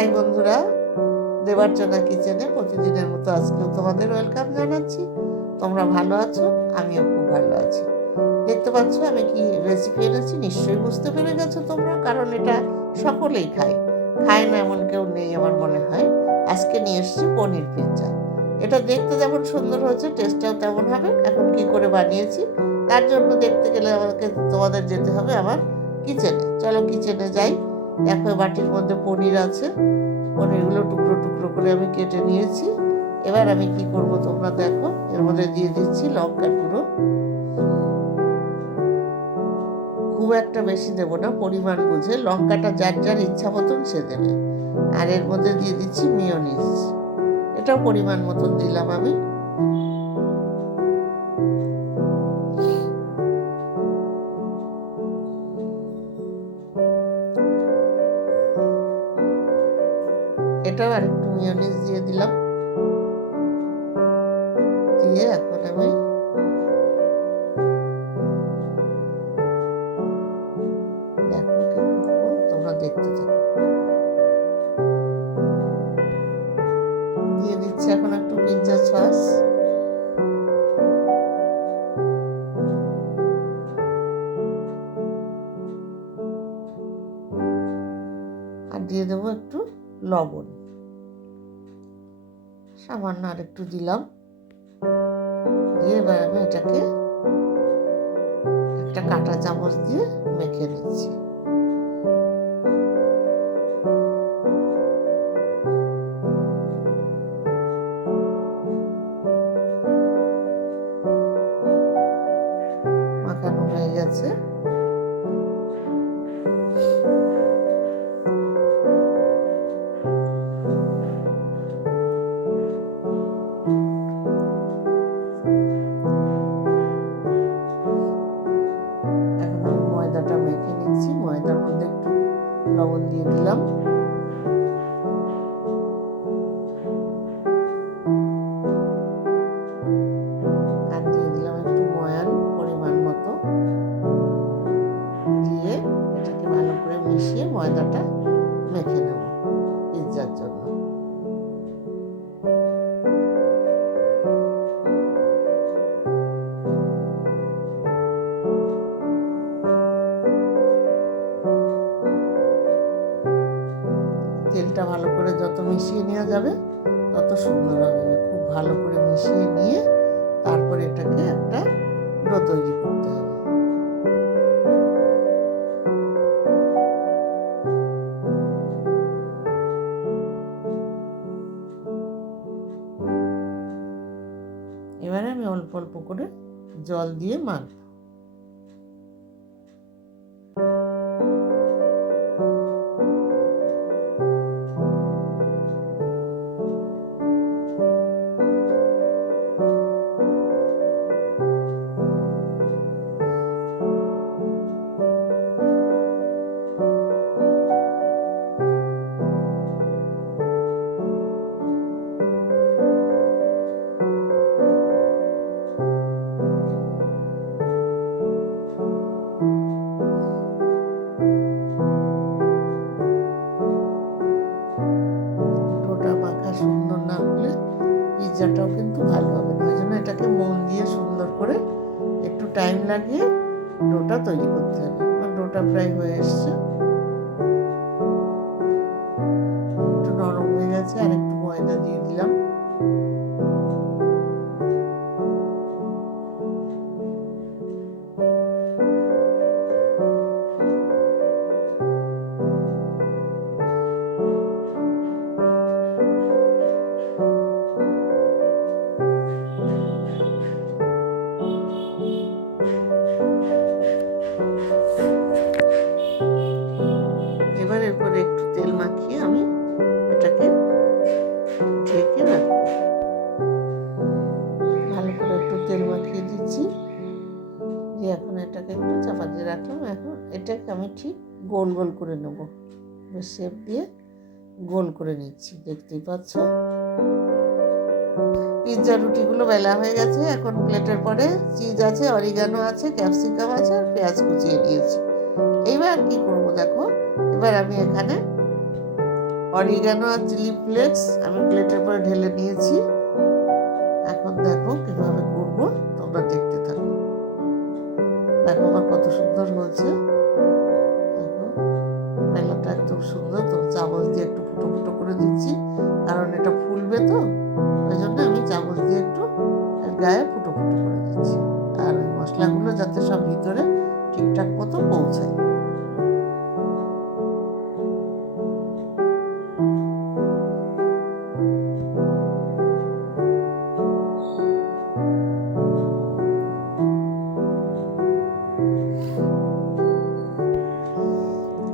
High বন্ধুরা, দেবারচনা কিচেনে প্রতিদিনের মতো আজকেও তোমাদের ওয়েলকাম জানাচ্ছি। তোমরা ভালো আছো? আমিও খুব ভালো আছি। দেখতে পাচ্ছ আমি কি রেসিপি এনেছি, নিশ্চয়ই বুঝতে পেরে গেছো তোমরা, কারণ এটা সকলেই খায় না এমন কেউ নেই আমার মনে হয়। আজকে নিয়ে এসেছি পনির পিৎজা। এটা দেখতে যেমন সুন্দর হয়েছে, টেস্টটাও তেমন হবে। এখন কি করে বানিয়েছি তার জন্য দেখতে গেলে আমাকে তোমাদের যেতে হবে আমার কিচেনে। চলো কিচেনে যাই। দেখো বাটির মধ্যে পনির আছে, পনিরগুলো টুকরো টুকরো করে আমি কেটে নিয়েছি। এবার আমি কি করব তোমরা দেখো, এর মধ্যে দিয়ে দিচ্ছি লঙ্কার গুঁড়ো। খুব একটা বেশি দেবো না, পরিমাণ বুঝে। লঙ্কাটা যার যার ইচ্ছা মতন সে দেবে। আর এর মধ্যে দিয়ে দিচ্ছি মেয়োনিজ, এটাও পরিমাণ মতন দিলাম আমি। এটাও আরেকটু মেয়োনিজ দিয়ে দিলাম। দিয়ে এখন আমি দেখো কি করবো, তোমরা দেখতে থাকো। দিয়ে দিচ্ছি এখন একটু পিৎজা সস। আর দিয়ে দেবো একটু লবণ, সামান্য আর একটু দিলাম। দিয়ে এবার আমি এটাকে একটা কাঁটা চামচ দিয়ে মেখে নিচ্ছি। মাখানো হয়ে গেছে। ময়দাটা মেখে নিচ্ছি। ময়দার মধ্যে একটু লবণ দিয়ে দিলাম। আর দিয়ে দিলাম একটু ময়ান পরিমাণ মতো। দিয়ে এটাকে ভালো করে মিশিয়ে ময়দাটা মেখে নেব পিৎজার জন্য। তেলটা ভালো করে যত মিশিয়ে নেওয়া যাবে তত সুন্দর হবে। খুব ভালো করে মিশিয়ে নিয়ে তারপরে এটাকে একটা ডো তৈরি করতে হবে। এবারে আমি অল্প অল্প করে জল দিয়ে মাখব। সুন্দর না হলে পিৎজাটাও কিন্তু ভালো হবে না। ওই জন্য এটাকে মন দিয়ে সুন্দর করে একটু টাইম লাগিয়ে ডোটা তৈরি করতে হবে। আমার ডোটা প্রায় হয়ে এসছে, একটু নরম হয়ে গেছে। আর একটু ময়দা দিয়ে দিলাম। এবার এরপরে একটু তেল মাখিয়ে আমি এটাকে ঢেকে রাখবো। ভালো করে একটু তেল মাখিয়ে দিচ্ছি। দিয়ে এখন এটাকে একটু চাপা দিয়ে রাখলাম। এখন এটাকে আমি ঠিক গোল গোল করে নেব, শেপ দিয়ে গোল করে নিচ্ছি। দেখতেই পাচ্ছ পিৎজা রুটিগুলো বেলা হয়ে গেছে। এখন প্লেটের পরে চিজ আছে, অরিগানো আছে, ক্যাপসিকাম আছে, আর পেঁয়াজ কুচিয়ে দিয়েছি। এইবার কি করব দেখো, এবার আমি এখানে অরিগানো আর চিলি ফ্লেক্স আমি প্লেটের পরে ঢেলে নিয়েছি। এখন দেখো কিভাবে করবো, তোমরা দেখতে থাকো। দেখো আমার কত সুন্দর হয়েছে। দেখো বেলাটা একদম সুন্দর। তো চামচ দিয়ে একটু ফুটো ফুটো করে দিচ্ছি, কারণ এটা ফুলবে তো, ওই জন্য আমি চামচ দিয়ে একটু গায়ে ফুটো ফুটো করে দিচ্ছি, আর ওই মশলাগুলো যাতে সব ভিতরে ঠিকঠাক মতো পৌঁছায়।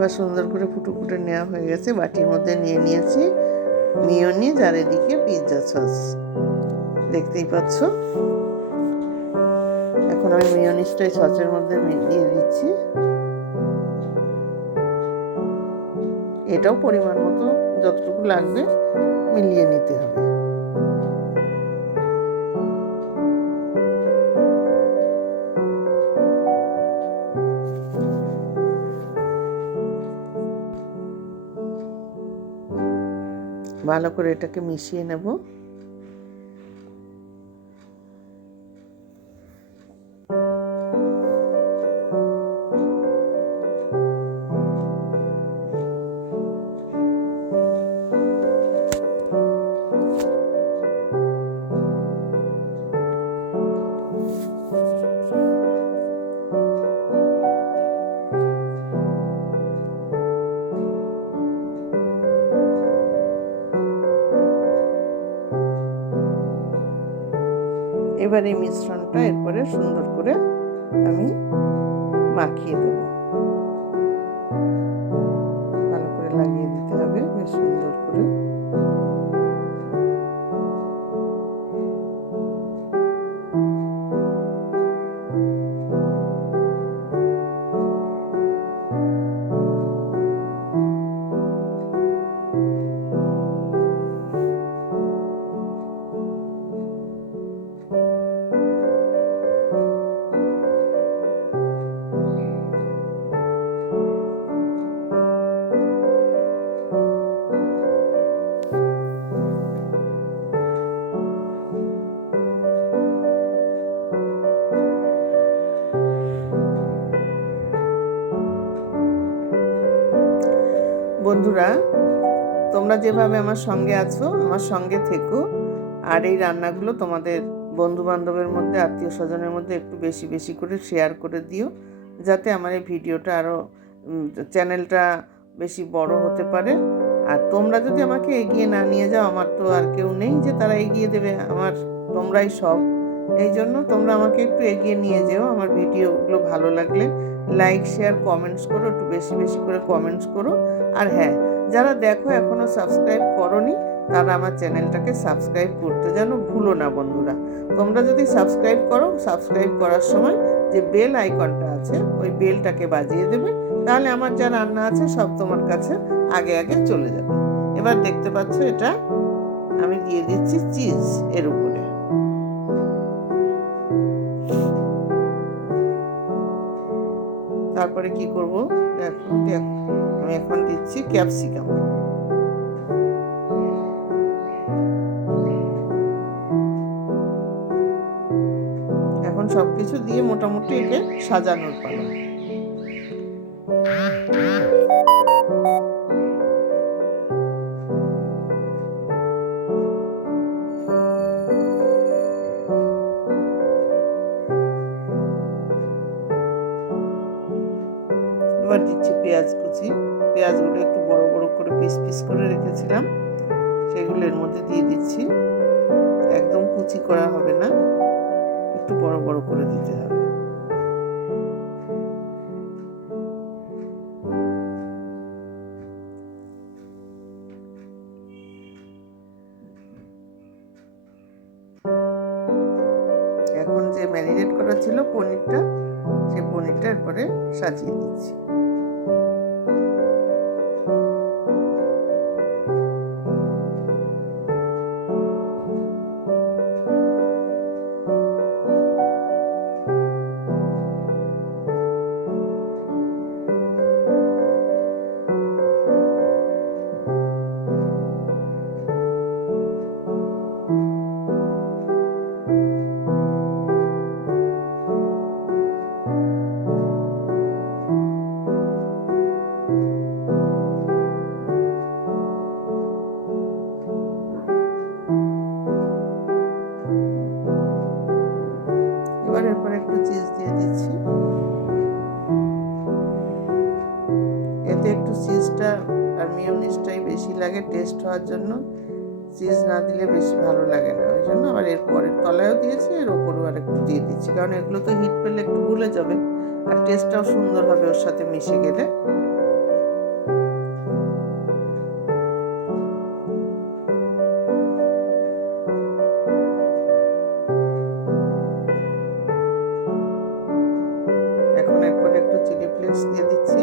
এবার সুন্দর করে ফুটো ফুটে নেওয়া হয়ে গেছে। বাটির মধ্যে নিয়ে নিয়েছি মেয়োনিজ আর এদিকে পিৎজা সস, দেখতেই পাচ্ছ। এখন আমি মেয়োনিজটা এই সসের মধ্যে দিয়ে দিচ্ছি। এটাও পরিমাণ মতো যতটুকু লাগবে মিলিয়ে নিতে হবে। ভালো করে এটাকে মিশিয়ে নেব। এবার এই মিশ্রণটা এরপরে সুন্দর করে আমি মাখিয়ে দেব। ভালো করে লাগিয়ে দিতে হবে বেশ সুন্দর করে। বন্ধুরা, তোমরা যেভাবে আমার সঙ্গে আছো, আমার সঙ্গে থেকো, আর এই রান্নাগুলো তোমাদের বন্ধু বান্ধবের মধ্যে, আত্মীয় স্বজনের মধ্যে একটু বেশি বেশি করে শেয়ার করে দিও, যাতে আমার এই ভিডিওটা আরও চ্যানেলটা বেশি বড় হতে পারে। আর তোমরা যদি আমাকে এগিয়ে না নিয়ে যাও, আমার তো আর কেউ নেই যে তারা এগিয়ে দেবে, আমার তোমরাই সব। এই জন্য তোমরা আমাকে একটু এগিয়ে নিয়ে যেও। আমার ভিডিওগুলো ভালো লাগলে লাইক শেয়ার কমেন্টস করো, একটু বেশি বেশি করে কমেন্টস করো। আর হ্যাঁ, যারা দেখো এখনও সাবস্ক্রাইব করোনি, তারা আমার চ্যানেলটাকে সাবস্ক্রাইব করতে যেন ভুলো না বন্ধুরা। তোমরা যদি সাবস্ক্রাইব করো, সাবস্ক্রাইব করার সময় যে বেল আইকনটা আছে ওই বেলটাকে বাজিয়ে দেবে, তাহলে আমার যা রান্না আছে সব তোমার কাছে আগে আগে চলে যাবে। এবার দেখতে পাচ্ছ এটা আমি দিয়ে দিচ্ছি চিজ এর উপরে। তারপরে কি করব দেখো, আমি এখন দিচ্ছি ক্যাপসিকাম। এখন সবকিছু দিয়ে মোটামুটি একে সাজানোর পালা। এবার দিচ্ছি পেঁয়াজ কুচি। পেঁয়াজগুলো একটু বড় বড় করে পিস পিস করে রেখেছিলাম, সেগুলো এর মধ্যে দিয়ে দিচ্ছি। একদম কুচি করা হবে না, একটু বড় বড় করে দিতে হবে। এখন যে ম্যারিনেট করা ছিল পনিরটা, সেই পনিরটা এরপরে সাজিয়ে দিচ্ছি। লাগে টেস্ট হওয়ার জন্য, চিজ না দিলে বেশি ভালো লাগে না, ওই জন্য আবার এর পরের তলায়ও দিয়েছি, এর ওপরেও আর একটু দিয়ে দিচ্ছি, কারণ এগুলো তো হিট পেলে একটু ভুলে যাবে আর টেস্টটাও সুন্দর হবে ওর সাথে মিশে গেলে। এখন এরপরে একটু চিলি ফ্লেক্স দিয়ে দিচ্ছি।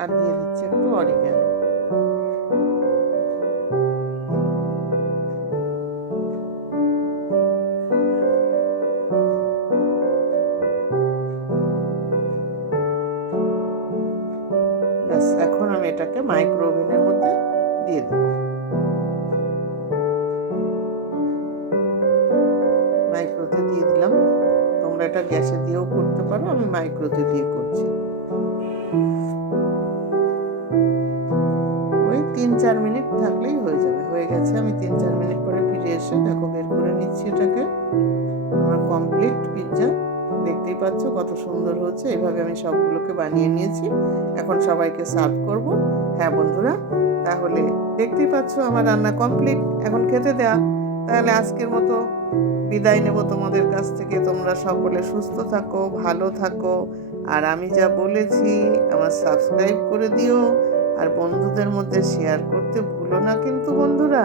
আর দিয়ে দিচ্ছি একটু অরিগ্যানো। ব্যাস, এখন আমি এটাকে মাইক্রো ওভেনের মধ্যে দিয়ে দেব। মাইক্রোতে দিয়ে দিলাম, তোমরা এটা গ্যাসে দিয়েও করতে পারো, আমি মাইক্রোতে দিয়ে করছি। ওই 3-4 মিনিট থাকলেই হয়ে যাবে। হয়ে গেছে, আমি 3-4 মিনিট পরে ফিরে এসে দেখো বের করে নিচ্ছি এটাকে। আমার কমপ্লিট পিৎজা, দেখতেই পাচ্ছ কত সুন্দর হচ্ছে। এইভাবে আমি সবগুলোকে বানিয়ে নিয়েছি, এখন সবাইকে সার্ভ করব। হ্যাঁ বন্ধুরা, তাহলে দেখতেই পাচ্ছ আমার রান্না কমপ্লিট, এখন খেতে দেয়া। তাহলে আজকের মতো বিদায় নেব তোমাদের কাছ থেকে। তোমরা সকলে সুস্থ থাকো, ভালো থাকো, আর আমি যা বলেছি আমার সাবস্ক্রাইব করে দিও, আর বন্ধুদের মধ্যে শেয়ার করতে ভুলো না কিন্তু বন্ধুরা।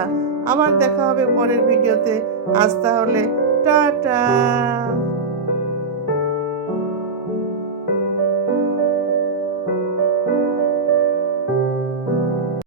আবার দেখা হবে পরের ভিডিওতে। আজ তাহলে টাটা।